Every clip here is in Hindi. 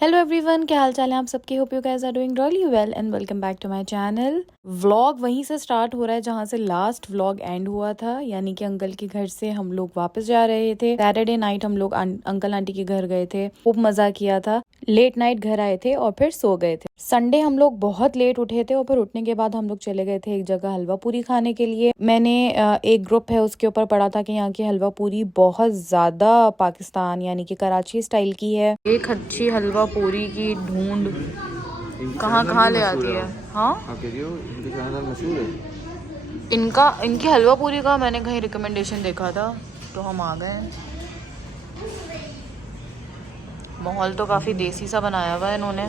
हेलो एवरीवन, क्या हाल चाल है आप सबके। Hope you guys are doing really well and welcome back to my channel. Vlog वहीं से स्टार्ट हो रहा है जहां से लास्ट व्लॉग एंड हुआ था, यानी कि अंकल के घर से हम लोग वापस जा रहे थे। सैटरडे नाइट हम लोग अंकल आंटी के घर गए थे, खूब मजा किया था। लेट नाइट घर आए थे और फिर सो गए थे। संडे हम लोग बहुत लेट उठे थे और फिर उठने के बाद हम लोग चले गए थे एक जगह हलवा पूरी खाने के लिए। मैंने एक ग्रुप है उसके ऊपर पढ़ा था कि यहाँ की हलवा पूरी बहुत ज्यादा पाकिस्तान यानी कि कराची स्टाइल की है। एक अच्छी हलवा पूरी की ढूंढ कहाँ कहाँ ले आती है। हाँ, इनके चैनल मशहूर है। इनकी हलवा पूरी का मैंने कहीं रिकमेंडेशन देखा था तो हम आ गए। माहौल तो काफ़ी देसी सा बनाया हुआ है इन्होंने,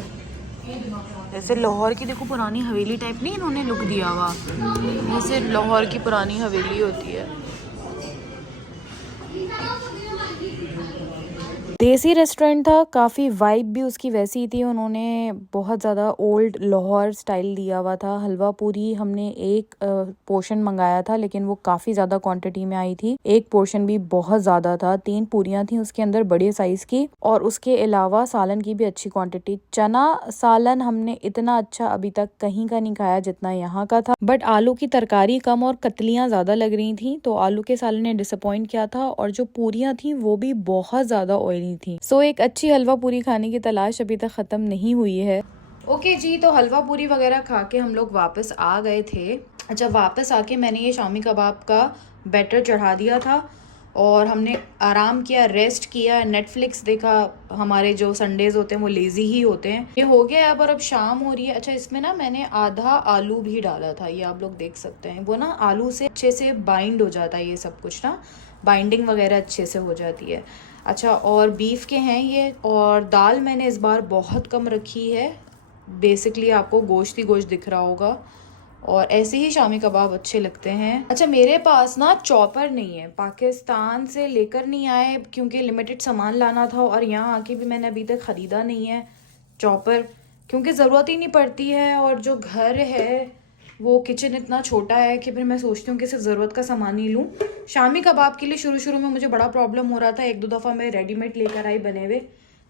जैसे लाहौर की देखो पुरानी हवेली टाइप नहीं इन्होंने लुक दिया हुआ, जैसे लाहौर की पुरानी हवेली होती है। देसी रेस्टोरेंट था, काफ़ी वाइब भी उसकी वैसी थी। उन्होंने बहुत ज़्यादा ओल्ड लाहौर स्टाइल दिया हुआ था। हलवा पूरी हमने एक पोर्शन मंगाया था, लेकिन वो काफ़ी ज़्यादा क्वांटिटी में आई थी। एक पोर्शन भी बहुत ज़्यादा था, 3 पूरियां थी उसके अंदर बड़े साइज़ की, और उसके अलावा सालन की भी अच्छी क्वांटिटी। चना सालन हमने इतना अच्छा अभी तक कहीं का नहीं खाया जितना यहाँ का था, बट आलू की तरकारी कम और कतलियाँ ज़्यादा लग रही थी, तो आलू के सालन ने डिसअपॉइंट किया था। और जो पूरियां थी वो भी बहुत ज़्यादा ऑयली थी। सो एक अच्छी हलवा पूरी खाने की तलाश अभी तक खत्म नहीं हुई है। ओके जी, तो हलवा पूरी वगैरह खा के हम लोग वापस आ गए थे। जब वापस आके मैंने ये शामी कबाब का बैटर चढ़ा दिया था और हमने आराम किया, रेस्ट किया, नेटफ्लिक्स देखा। हमारे जो संडेज होते हैं वो लेजी ही होते हैं। ये हो गया अब, और अब शाम हो रही है। अच्छा, इसमें ना मैंने आधा आलू भी डाला था, ये आप लोग देख सकते हैं। वो ना आलू से अच्छे से बाइंड हो जाता है, ये सब कुछ ना बाइंडिंग वगैरह अच्छे से हो जाती है। अच्छा, और बीफ के हैं ये, और दाल मैंने इस बार बहुत कम रखी है। बेसिकली आपको गोश्त ही गोश्त दिख रहा होगा, और ऐसे ही शामी कबाब अच्छे लगते हैं। अच्छा, मेरे पास ना चॉपर नहीं है, पाकिस्तान से लेकर नहीं आए क्योंकि लिमिटेड सामान लाना था, और यहाँ आके भी मैंने अभी तक ख़रीदा नहीं है चॉपर, क्योंकि ज़रूरत ही नहीं पड़ती है। और जो घर है वो किचन इतना छोटा है कि फिर मैं सोचती हूँ कि सिर्फ ज़रूरत का सामान ही लूँ। शामी कबाब के लिए शुरू शुरू में मुझे बड़ा प्रॉब्लम हो रहा था, 1-2 दफ़ा मैं रेडीमेड लेकर आई बने हुए,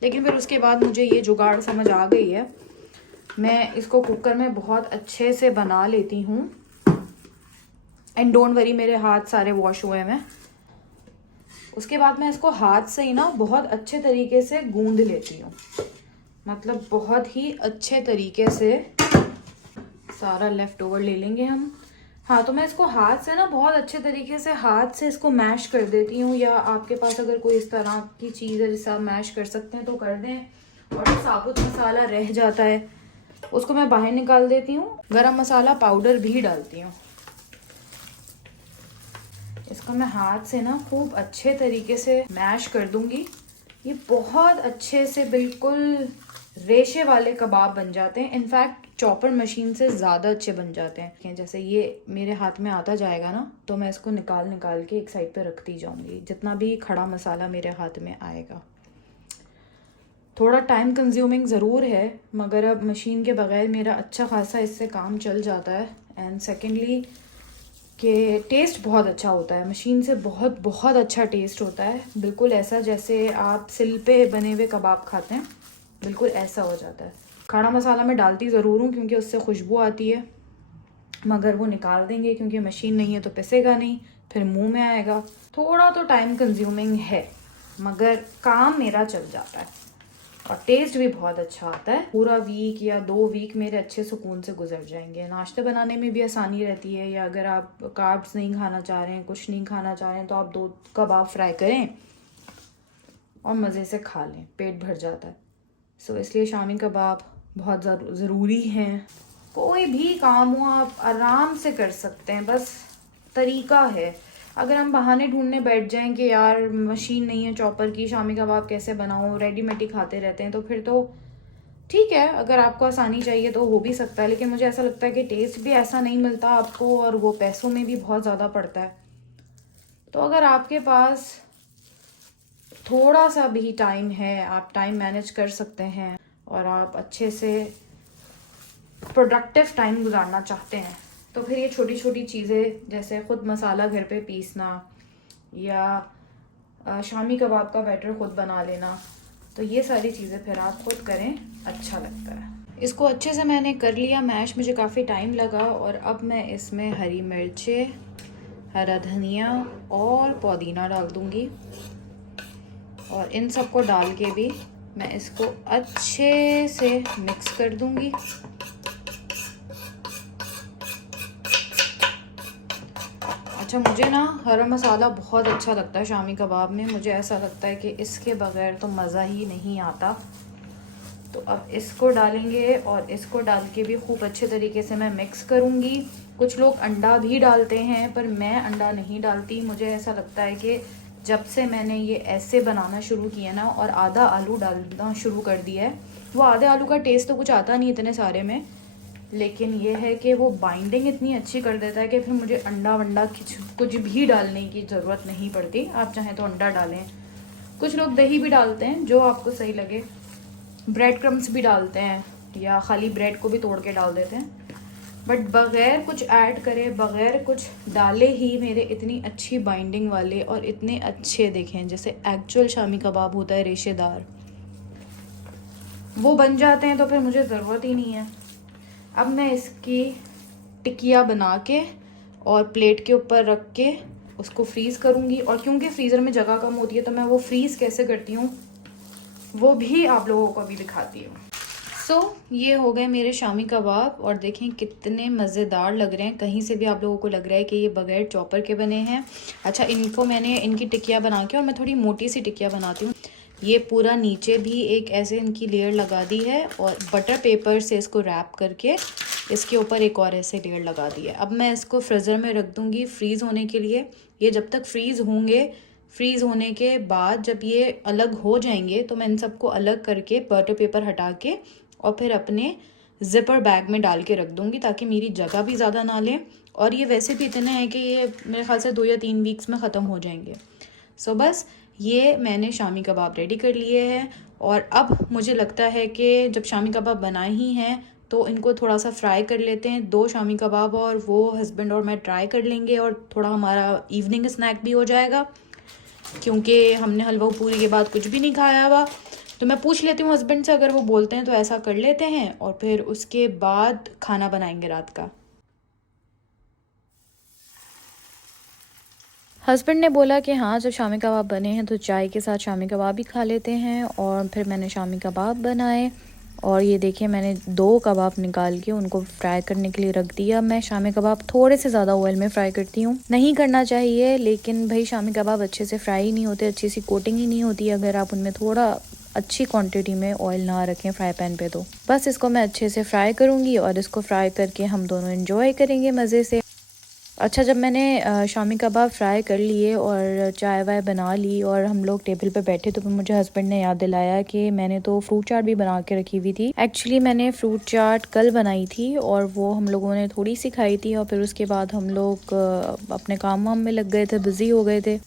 लेकिन फिर उसके बाद मुझे ये जुगाड़ समझ आ गई है। मैं इसको कुकर में बहुत अच्छे से बना लेती हूँ, एंड डोंट वरी मेरे हाथ सारे वॉश हुए हैं। उसके बाद मैं इसको हाथ से ही ना बहुत अच्छे तरीके से गूंद लेती हूँ, मतलब बहुत ही अच्छे तरीके से। सारा लेफ्ट ओवर ले लेंगे हम। हाँ, तो मैं इसको हाथ से ना बहुत अच्छे तरीके से हाथ से इसको मैश कर देती हूँ, या आपके पास अगर कोई इस तरह की चीज़ है जिससे आप मैश कर सकते हैं तो कर दें। और जो साबुत मसाला रह जाता है उसको मैं बाहर निकाल देती हूँ। गरम मसाला पाउडर भी डालती हूँ। इसको मैं हाथ से ना खूब अच्छे तरीके से मैश कर दूंगी। ये बहुत अच्छे से बिल्कुल रेशे वाले कबाब बन जाते हैं। इनफैक्ट चॉपर मशीन से ज़्यादा अच्छे बन जाते हैं। जैसे ये मेरे हाथ में आता जाएगा ना, तो मैं इसको निकाल निकाल के एक साइड पे रखती जाऊंगी, जितना भी खड़ा मसाला मेरे हाथ में आएगा। थोड़ा टाइम कंज्यूमिंग ज़रूर है, मगर अब मशीन के बगैर मेरा अच्छा खासा इससे काम चल जाता है। एंड सेकेंडली कि टेस्ट बहुत अच्छा होता है मशीन से, बहुत बहुत अच्छा टेस्ट होता है। बिल्कुल ऐसा जैसे आप सिल पे बने हुए कबाब खाते हैं, बिल्कुल ऐसा हो जाता है। खड़ा मसाला मैं डालती ज़रूर हूँ क्योंकि उससे खुशबू आती है, मगर वो निकाल देंगे क्योंकि मशीन नहीं है तो पिसेगा नहीं, फिर मुंह में आएगा। थोड़ा तो टाइम कंज्यूमिंग है, मगर काम मेरा चल जाता है और टेस्ट भी बहुत अच्छा आता है। पूरा वीक या 2 वीक मेरे अच्छे सुकून से गुजर जाएंगे। नाश्ते बनाने में भी आसानी रहती है, या अगर आप कार्ब्स नहीं खाना चाह रहे हैं, कुछ नहीं खाना चाह रहे हैं, तो आप 2 कबाब फ्राई करें और मज़े से खा लें, पेट भर जाता है। सो इसलिए शामी कबाब बहुत ज़रूरी हैं। कोई भी काम हो आप आराम से कर सकते हैं, बस तरीका है। अगर हम बहाने ढूंढने बैठ जाएं कि यार मशीन नहीं है चॉपर की, शामी कबाब कैसे बनाऊं, रेडीमेड ही खाते रहते हैं, तो फिर तो ठीक है। अगर आपको आसानी चाहिए तो हो भी सकता है, लेकिन मुझे ऐसा लगता है कि टेस्ट भी ऐसा नहीं मिलता आपको, और वो पैसों में भी बहुत ज़्यादा पड़ता है। तो अगर आपके पास थोड़ा सा भी टाइम है, आप टाइम मैनेज कर सकते हैं, और आप अच्छे से प्रोडक्टिव टाइम गुजारना चाहते हैं, तो फिर ये छोटी छोटी चीज़ें जैसे ख़ुद मसाला घर पे पीसना, या शामी कबाब का बैटर ख़ुद बना लेना, तो ये सारी चीज़ें फिर आप खुद करें, अच्छा लगता है। इसको अच्छे से मैंने कर लिया मैश, मुझे काफ़ी टाइम लगा। और अब मैं इसमें हरी मिर्चें, हरा धनिया और पुदीना डाल दूँगी। और इन सबको डाल के भी मैं इसको अच्छे से मिक्स कर दूँगी। अच्छा, मुझे ना हरा मसाला बहुत अच्छा लगता है शामी कबाब में। मुझे ऐसा लगता है कि इसके बगैर तो मज़ा ही नहीं आता। तो अब इसको डालेंगे और इसको डाल के भी खूब अच्छे तरीके से मैं मिक्स करूँगी। कुछ लोग अंडा भी डालते हैं, पर मैं अंडा नहीं डालती। मुझे ऐसा लगता है कि जब से मैंने ये ऐसे बनाना शुरू किया ना और आधा आलू डालना शुरू कर दिया है, वो आधे आलू का टेस्ट तो कुछ आता नहीं इतने सारे में, लेकिन ये है कि वो बाइंडिंग इतनी अच्छी कर देता है कि फिर मुझे अंडा वंडा कुछ भी डालने की ज़रूरत नहीं पड़ती। आप चाहें तो अंडा डालें, कुछ लोग दही भी डालते हैं, जो आपको सही लगे। ब्रेड क्रम्स भी डालते हैं या खाली ब्रेड को भी तोड़ के डाल देते हैं। बट बग़ैर कुछ ऐड करे, बग़ैर कुछ डाले ही मेरे इतनी अच्छी बाइंडिंग वाले और इतने अच्छे देखें जैसे एक्चुअल शामी कबाब होता है रेशेदार, वो बन जाते हैं। तो फिर मुझे ज़रूरत ही नहीं है। अब मैं इसकी टिकिया बना के और प्लेट के ऊपर रख के उसको फ्रीज़ करूँगी। और क्योंकि फ्रीज़र में जगह कम होती है तो मैं वो फ्रीज़ कैसे करती हूँ वो भी आप लोगों को अभी दिखाती हूँ। ये हो गए मेरे शामी कबाब और देखें कितने मज़ेदार लग रहे हैं। कहीं से भी आप लोगों को लग रहा है कि ये बगैर चॉपर के बने हैं। अच्छा, इनको मैंने इनकी टिकिया बना के, और मैं थोड़ी मोटी सी टिकिया बनाती हूँ, ये पूरा नीचे भी एक ऐसे इनकी लेयर लगा दी है और बटर पेपर से इसको रैप करके इसके ऊपर एक और ऐसे लेयर लगा दी है। अब मैं इसको फ्रीज़र में रख दूँगी फ्रीज़ होने के लिए। ये जब तक फ्रीज़ होंगे, फ्रीज़ होने के बाद जब ये अलग हो जाएंगे तो मैं इन सबको अलग करके बटर पेपर हटा के और फिर अपने ज़िपर बैग में डाल के रख दूँगी, ताकि मेरी जगह भी ज़्यादा ना लें। और ये वैसे भी इतने हैं कि ये मेरे ख्याल से 2 या 3 वीक्स में ख़त्म हो जाएंगे। बस ये मैंने शामी कबाब रेडी कर लिए हैं। और अब मुझे लगता है कि जब शामी कबाब बनाए ही हैं तो इनको थोड़ा सा फ्राई कर लेते हैं। 2 शामी कबाब और वो हस्बैंड और मैं ट्राई कर लेंगे और थोड़ा हमारा इवनिंग स्नैक भी हो जाएगा, क्योंकि हमने हलवा पूरी के बाद कुछ भी नहीं खाया हुआ। तो मैं पूछ लेती हूँ हस्बैंड से, अगर वो बोलते हैं तो ऐसा कर लेते हैं और फिर उसके बाद खाना बनाएंगे रात का। हस्बैंड ने बोला कि हाँ, जब शामी कबाब बने हैं तो चाय के साथ शामी कबाब भी खा लेते हैं। और फिर मैंने शामी कबाब बनाए और ये देखिए मैंने 2 कबाब निकाल के उनको फ्राई करने के लिए रख दिया। मैं शामी कबाब थोड़े से ज़्यादा ऑयल में फ्राई करती हूँ, नहीं करना चाहिए, लेकिन भाई शामी कबाब अच्छे से फ्राई ही नहीं होते, अच्छी सी कोटिंग ही नहीं होती अगर आप उनमें थोड़ा अच्छी क्वांटिटी में ऑयल ना रखें फ्राई पैन पे। तो बस इसको मैं अच्छे से फ्राई करूँगी और इसको फ्राई करके हम दोनों एंजॉय करेंगे मज़े से। अच्छा, जब मैंने शामी कबाब फ्राई कर लिए और चाय वाय बना ली और हम लोग टेबल पे बैठे तो फिर मुझे हस्बैंड ने याद दिलाया कि मैंने तो फ्रूट चाट भी बना के रखी हुई थी। एक्चुअली मैंने फ्रूट चाट कल बनाई थी और वो हम लोगों ने थोड़ी सी खाई थी और फिर उसके बाद हम लोग अपने काम वाम में लग गए थे, बिज़ी हो गए थे,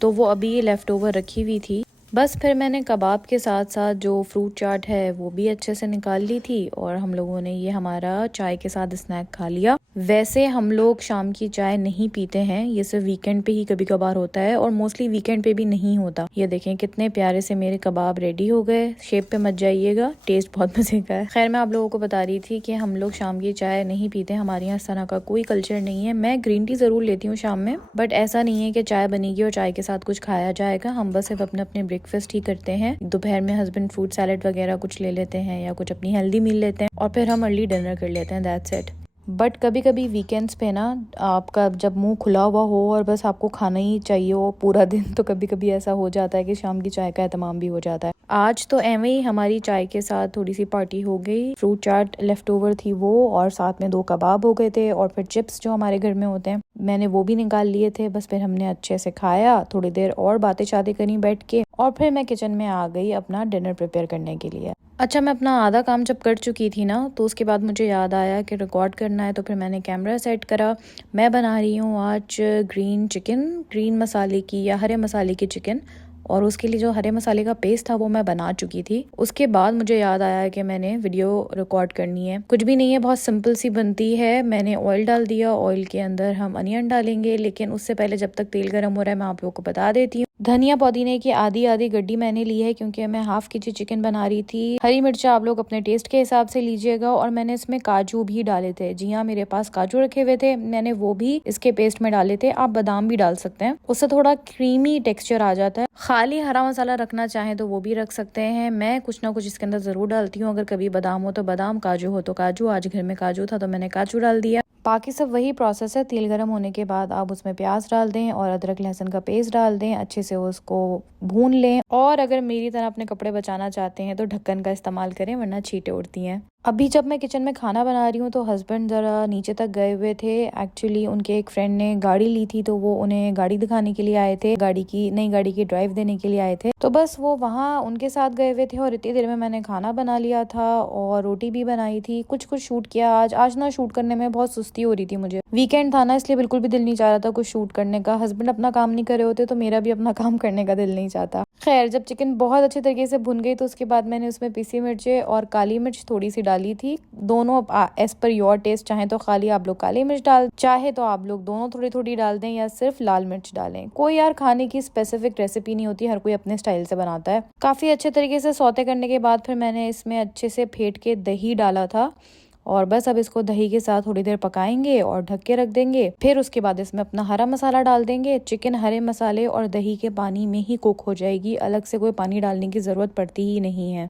तो वो अभी लेफ़्ट ओवर रखी हुई थी। बस फिर मैंने कबाब के साथ साथ जो फ्रूट चाट है वो भी अच्छे से निकाल ली थी और हम लोगों ने ये हमारा चाय के साथ स्नैक खा लिया। वैसे हम लोग शाम की चाय नहीं पीते हैं, ये सिर्फ वीकेंड पे ही कभी कभार होता है और मोस्टली वीकेंड पे भी नहीं होता। ये देखें कितने प्यारे से मेरे कबाब रेडी हो गए। शेप पे मत जाइएगा, टेस्ट बहुत मजे का है। खैर, मैं आप लोगों को बता रही थी कि हम लोग शाम की चाय नहीं पीते, हमारे यहाँ इस तरह का कोई कल्चर नहीं है। मैं ग्रीन टी जरूर लेती हूँ शाम में, बट ऐसा नहीं है कि चाय बनेगी और चाय के साथ कुछ खाया जाएगा। हम बस सिर्फ अपने अपने ब्रेकफास्ट ही करते हैं। दोपहर में हस्बैंड फ्रूट सैलेड वगैरह कुछ ले लेते हैं या कुछ अपनी हेल्दी मील लेते हैं और फिर हम अर्ली डिनर कर लेते हैं, दैट्स इट। बट कभी कभी वीकेंड्स पे ना आपका जब मुंह खुला हुआ हो और बस आपको खाना ही चाहिए हो पूरा दिन, तो कभी कभी ऐसा हो जाता है कि शाम की चाय का एहतमाम भी हो जाता है। आज तो एवं ही हमारी चाय के साथ थोड़ी सी पार्टी हो गई। फ्रूट चाट लेफ्ट ओवर थी वो, और साथ में 2 कबाब हो गए थे और फिर चिप्स जो हमारे घर में होते हैं मैंने वो भी निकाल लिए थे। बस फिर हमने अच्छे से खाया, थोड़ी देर और बातें शातें करी बैठ के, और फिर मैं किचन में आ गई अपना डिनर प्रिपेयर करने के लिए। अच्छा, मैं अपना आधा काम जब कर चुकी थी ना तो उसके बाद मुझे याद आया कि रिकॉर्ड करना है, तो फिर मैंने कैमरा सेट करा। मैं बना रही हूँ आज ग्रीन चिकन, ग्रीन मसाले की या हरे मसाले की चिकन, और उसके लिए जो हरे मसाले का पेस्ट था वो मैं बना चुकी थी। उसके बाद मुझे याद आया कि मैंने वीडियो रिकॉर्ड करनी है। कुछ भी नहीं है, बहुत सिंपल सी बनती है। मैंने ऑयल डाल दिया, ऑयल के अंदर हम अनियन डालेंगे, लेकिन उससे पहले जब तक तेल गर्म हो रहा है मैं आप लोगों को बता देती हूँ धनिया पुदीने की आधी आधी गड्डी मैंने ली है क्योंकि मैं हाफ केजी चिकन बना रही थी। हरी मिर्चा आप लोग अपने टेस्ट के हिसाब से लीजिएगा। और मैंने इसमें काजू भी डाले थे। जी हाँ, मेरे पास काजू रखे हुए थे, मैंने वो भी इसके पेस्ट में डाले थे। आप बादाम भी डाल सकते हैं, उससे थोड़ा क्रीमी टेक्सचर आ जाता है। खाली हरा मसाला रखना चाहें तो वो भी रख सकते हैं। मैं कुछ ना कुछ इसके अंदर जरूर डालती हूँ। अगर कभी बादाम हो तो बादाम, काजू हो तो काजू। आज घर में काजू था तो मैंने काजू डाल दिया। बाकी सब वही प्रोसेस है। तेल गर्म होने के बाद आप उसमें प्याज डाल दें और अदरक लहसुन का पेस्ट डाल दें, अच्छे से उसको भून लें। और अगर मेरी तरह अपने कपड़े बचाना चाहते हैं तो ढक्कन का इस्तेमाल करें, वरना छींटे उड़ती हैं। अभी जब मैं किचन में खाना बना रही हूँ तो हस्बैंड ज़रा नीचे तक गए हुए थे। एक्चुअली उनके एक फ्रेंड ने गाड़ी ली थी तो वो उन्हें गाड़ी दिखाने के लिए आए थे, नई गाड़ी की ड्राइव देने के लिए आए थे। तो बस वो वहाँ उनके साथ गए हुए थे और इतनी देर में मैंने खाना बना लिया था और रोटी भी बनाई थी। कुछ कुछ शूट किया आज ना शूट करने में बहुत सुस्ती हो रही थी मुझे। वीकेंड था ना, इसलिए बिल्कुल भी दिल नहीं चाह रहा था कुछ शूट करने का। हस्बैंड अपना काम नहीं कर रहे होते तो मेरा भी अपना काम करने का दिल नहीं चाहता। खैर, जब चिकन बहुत अच्छे तरीके से भुन गई तो उसके बाद मैंने उसमें पिसी मिर्चें और काली मिर्च थोड़ी सी डाली थी। दोनों एज पर योर टेस्ट, चाहे तो खाली आप लोग काली मिर्च डाल, चाहे तो आप लोग दोनों थोड़ी थोड़ी डाल दें या सिर्फ लाल मिर्च डालें। कोई यार खाने की स्पेसिफिक रेसिपी नहीं होती, हर कोई अपने स्टाइल से बनाता है। काफी अच्छे तरीके से सौते करने के बाद फिर मैंने इसमें अच्छे से फेंट के दही डाला था और बस अब इसको दही के साथ थोड़ी देर पकाएंगे और ढक के रख देंगे। फिर उसके बाद इसमें अपना हरा मसाला डाल देंगे। चिकन हरे मसाले और दही के पानी में ही कुक हो जाएगी, अलग से कोई पानी डालने की जरूरत पड़ती ही नहीं है।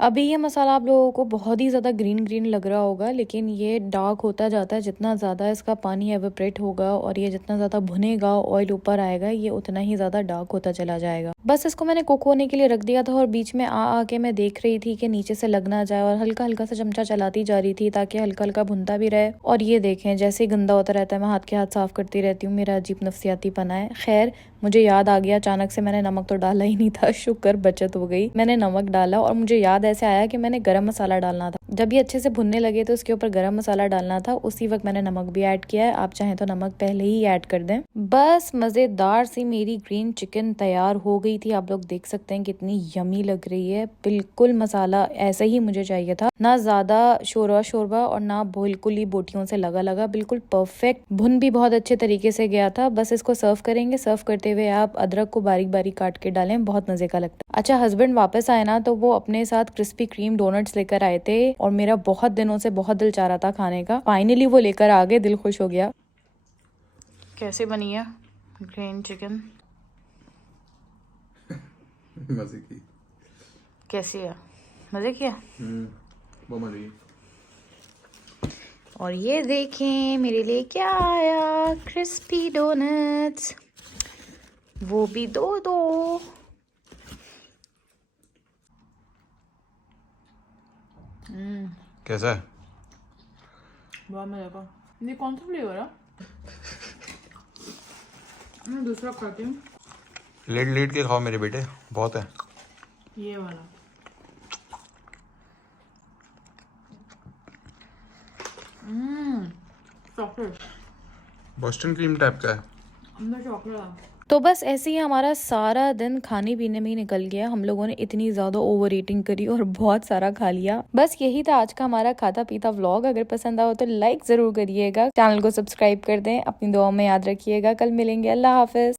अभी ये मसाला आप लोगों को बहुत ही ज़्यादा ग्रीन ग्रीन लग रहा होगा, लेकिन ये डार्क होता जाता है। जितना ज़्यादा इसका पानी एवेपरेट होगा और ये जितना ज़्यादा भुनेगा, ऑयल ऊपर आएगा, ये उतना ही ज़्यादा डार्क होता चला जाएगा। बस इसको मैंने कुक होने के लिए रख दिया था और बीच में आके मैं देख रही थी कि नीचे से लग ना जाए और हल्का हल्का सा चमचा चलाती जा रही थी ताकि हल्का हल्का भुनता भी रहे। और ये देखें, जैसे ही गंदा होता रहता है मैं हाथ के हाथ साफ करती रहती हूँ। मेरा अजीब नफसियाती पना है। खैर, मुझे याद आ गया अचानक से, मैंने नमक तो डाला ही नहीं था। शुक्र बचत हो गई, मैंने नमक डाला और मुझे याद ऐसे आया कि मैंने गरम मसाला डालना था। जब ये अच्छे से भुनने लगे तो उसके ऊपर गरम मसाला डालना था। उसी वक्त मैंने नमक भी ऐड किया है, आप चाहें तो नमक पहले ही ऐड कर दें। बस मजेदार सी मेरी ग्रीन चिकन तैयार हो गई थी। आप लोग देख सकते हैं कितनी यमी लग रही है। बिल्कुल मसाला ऐसा ही मुझे चाहिए था, ना ज्यादा शोरबा शोरबा और ना बिल्कुल ही बोटियों से लगा लगा, बिल्कुल परफेक्ट। भुन भी बहुत अच्छे तरीके से गया था। बस इसको सर्व करेंगे। सर्व करते हुए आप अदरक को बारीक बारीक काट के डालें, बहुत मजे का लगता है। अच्छा, हस्बैंड वापस आए ना तो वो अपने साथ क्रिस्पी क्रीम डोनट्स लेकर आए थे और मेरा बहुत दिनों से बहुत दिल चाह रहा था खाने का। फाइनली वो लेकर आ गए, दिल खुश हो गया। कैसे बनी है ग्रीन चिकन? मजे की। कैसी है? मजे किया? बहुत मजे की। और ये देखें मेरे लिए क्या आया, क्रिस्पी डोनट्स, वो भी दो दो। कैसा है? बहुत मजा का। ये कौन सा फ्लेवर है? मैं दूसरा खाती हूँ। लेट लेट के खाओ मेरे बेटे, बहुत है। ये वाला चॉकलेट, बोस्टन क्रीम टाइप का है। अंदर चॉकलेट है। तो बस ऐसे ही हमारा सारा दिन खाने पीने में ही निकल गया। हम लोगों ने इतनी ज्यादा ओवर ईटिंग करी और बहुत सारा खा लिया। बस यही था आज का हमारा खाता पीता व्लॉग। अगर पसंद आओ तो लाइक जरूर करिएगा, चैनल को सब्सक्राइब कर दें, अपनी दुआओं में याद रखिएगा। कल मिलेंगे, अल्लाह हाफिज।